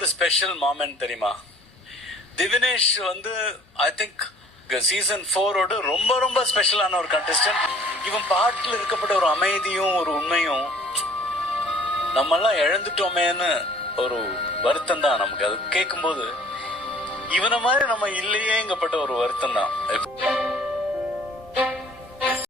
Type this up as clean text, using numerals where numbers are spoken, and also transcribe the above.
ஒரு ஸ்பெஷல் மாமெண்ட் தெரியுமா? திவினேஷ் வந்து ஐ திங்க் சீசன் 4 ரொம்ப ரொம்ப ஸ்பெஷலான ஒரு கண்டஸ்டன்ட். இவன் பாட்டில் இருக்கப்பட்ட ஒரு அமைதியும் ஒரு உண்மையும் நம்ம எல்லாம் இழந்துட்டோமேன்னு ஒரு வருத்தம் தான் நமக்கு. அது கேட்கும்போது இவனை மாதிரி நம்ம இல்லையேங்கப்பட்ட ஒரு வருத்தம் தான்.